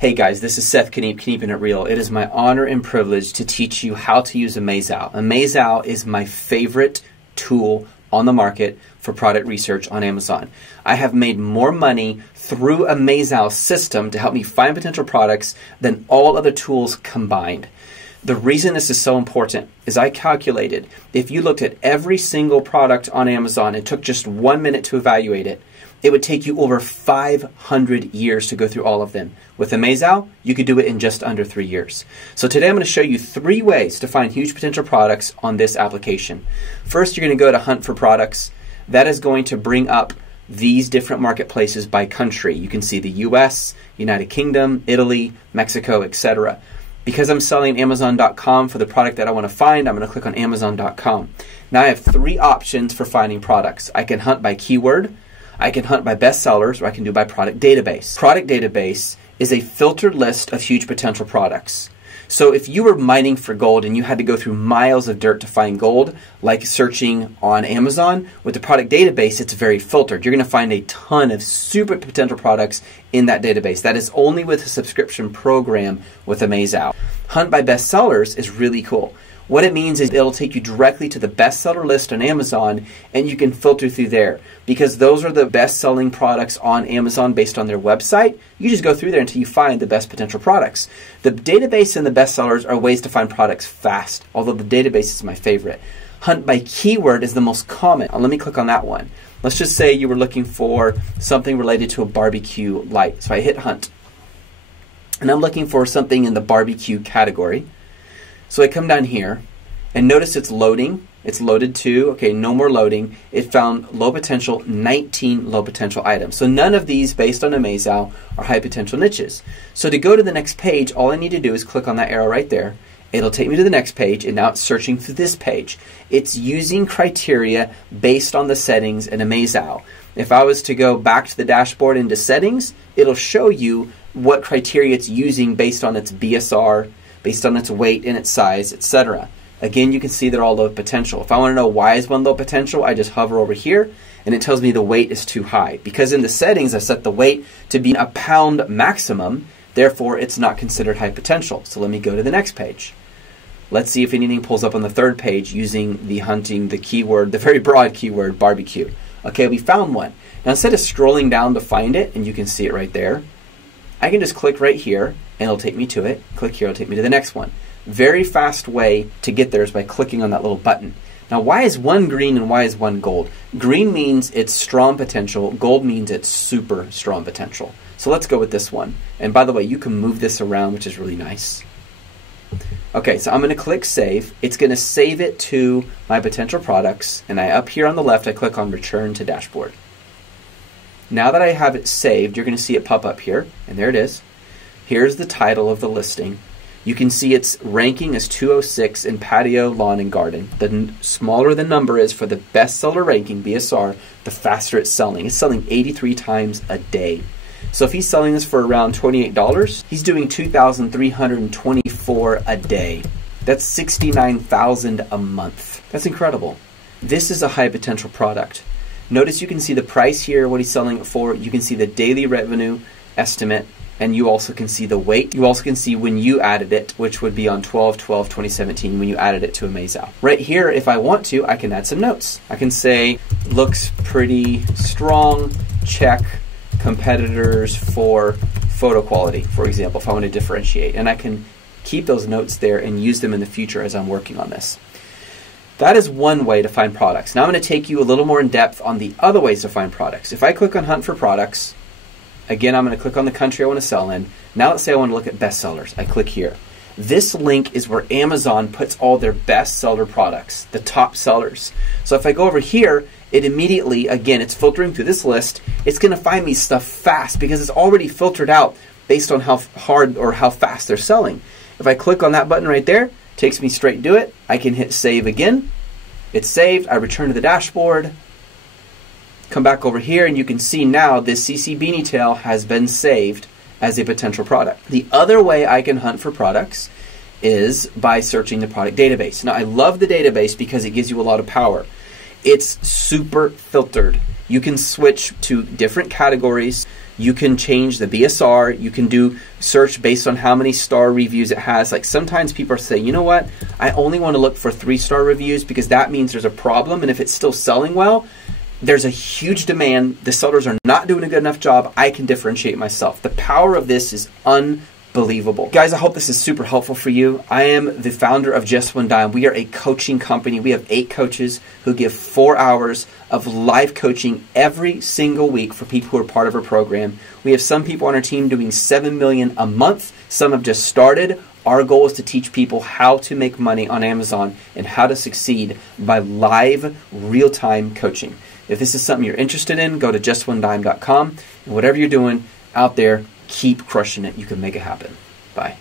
Hey guys, this is Seth Kniep, Keeping It Real. It is my honor and privilege to teach you how to use Amazal. Amazal is my favorite tool on the market for product research on Amazon. I have made more money through Amazal's system to help me find potential products than all other tools combined. The reason this is so important is I calculated if you looked at every single product on Amazon and took just 1 minute to evaluate it, it would take you over 500 years to go through all of them. With Amazal, you could do it in just under 3 years. So today I'm going to show you 3 ways to find huge potential products on this application. First, you're going to go to Hunt for Products. That is going to bring up these different marketplaces by country. You can see the US, United Kingdom, Italy, Mexico, etc. Because I'm selling Amazon.com for the product that I want to find, I'm going to click on Amazon.com. Now I have 3 options for finding products. I can hunt by keyword, I can hunt by bestsellers, or I can do by product database. Product database is a filtered list of huge potential products. So if you were mining for gold and you had to go through miles of dirt to find gold, like searching on Amazon, with the product database, it's very filtered. You're going to find a ton of super potential products in that database. That is only with a subscription program with Amazal. Hunt by bestsellers is really cool. What it means is it'll take you directly to the bestseller list on Amazon and you can filter through there because those are the best-selling products on Amazon based on their website. You just go through there until you find the best potential products. The database and the bestsellers are ways to find products fast, although the database is my favorite. Hunt by keyword is the most common. Let me click on that one. Let's just say you were looking for something related to a barbecue light. So I hit hunt. And I'm looking for something in the barbecue category. So I come down here and notice it's loading. It's loaded too. Okay, no more loading. It found low potential, 19 low potential items. So none of these based on Amazal are high potential niches. So to go to the next page, all I need to do is click on that arrow right there. It'll take me to the next page and now it's searching through this page. It's using criteria based on the settings in Amazal. If I was to go back to the dashboard into settings, it'll show you what criteria it's using based on its BSR, based on its weight and its size, etc. Again, you can see they're all low potential. If I want to know why is one low potential, I just hover over here and it tells me the weight is too high. Because in the settings, I set the weight to be a pound maximum, therefore it's not considered high potential. So let me go to the next page. Let's see if anything pulls up on the 3rd page using the hunting, the keyword, the very broad keyword, barbecue. Okay, we found one. Now instead of scrolling down to find it, and you can see it right there, I can just click right here and it'll take me to it. Click here, it'll take me to the next one. Very fast way to get there is by clicking on that little button. Now why is one green and why is one gold? Green means it's strong potential, gold means it's super strong potential. So let's go with this one. And by the way, you can move this around, which is really nice. Okay, so I'm going to click save. It's going to save it to my potential products, and up here on the left I click on return to dashboard. Now that I have it saved, you're going to see it pop up here, and there it is. Here's the title of the listing. You can see its ranking is 206 in patio, lawn, and garden. The smaller the number is for the bestseller ranking, BSR, the faster it's selling. It's selling 83 times a day. So if he's selling this for around $28, he's doing 2,324 a day. That's 69,000 a month. That's incredible. This is a high potential product. Notice you can see the price here, what he's selling it for. You can see the daily revenue estimate, and you also can see the weight. You also can see when you added it, which would be on 12/12/2017 when you added it to Amazal. Right here, if I want to, I can add some notes. I can say, looks pretty strong, check competitors for photo quality, for example, if I want to differentiate. And I can keep those notes there and use them in the future as I'm working on this. That is one way to find products. Now I'm going to take you a little more in depth on the other ways to find products. If I click on Hunt for Products, again, I'm going to click on the country I want to sell in. Now let's say I want to look at bestsellers. I click here. This link is where Amazon puts all their bestseller products, the top sellers. So if I go over here, it immediately, again, it's filtering through this list. It's going to find me stuff fast because it's already filtered out based on how hard or how fast they're selling. If I click on that button right there, it takes me straight to it. I can hit save again. It's saved. I return to the dashboard. Come back over here and you can see now this CC Beanie Tail has been saved as a potential product. The other way I can hunt for products is by searching the product database. Now I love the database because it gives you a lot of power. It's super filtered. You can switch to different categories. You can change the BSR. You can do search based on how many star reviews it has. Like sometimes people say, you know what? I only want to look for 3-star reviews because that means there's a problem. And if it's still selling well, there's a huge demand. The sellers are not doing a good enough job. I can differentiate myself. The power of this is unbelievable. Guys, I hope this is super helpful for you. I am the founder of Just One Dime. We are a coaching company. We have 8 coaches who give 4 hours of live coaching every single week for people who are part of our program. We have some people on our team doing $7 million a month. Some have just started. Our goal is to teach people how to make money on Amazon and how to succeed by live, real-time coaching. If this is something you're interested in, go to justonedime.com. And whatever you're doing out there, keep crushing it. You can make it happen. Bye.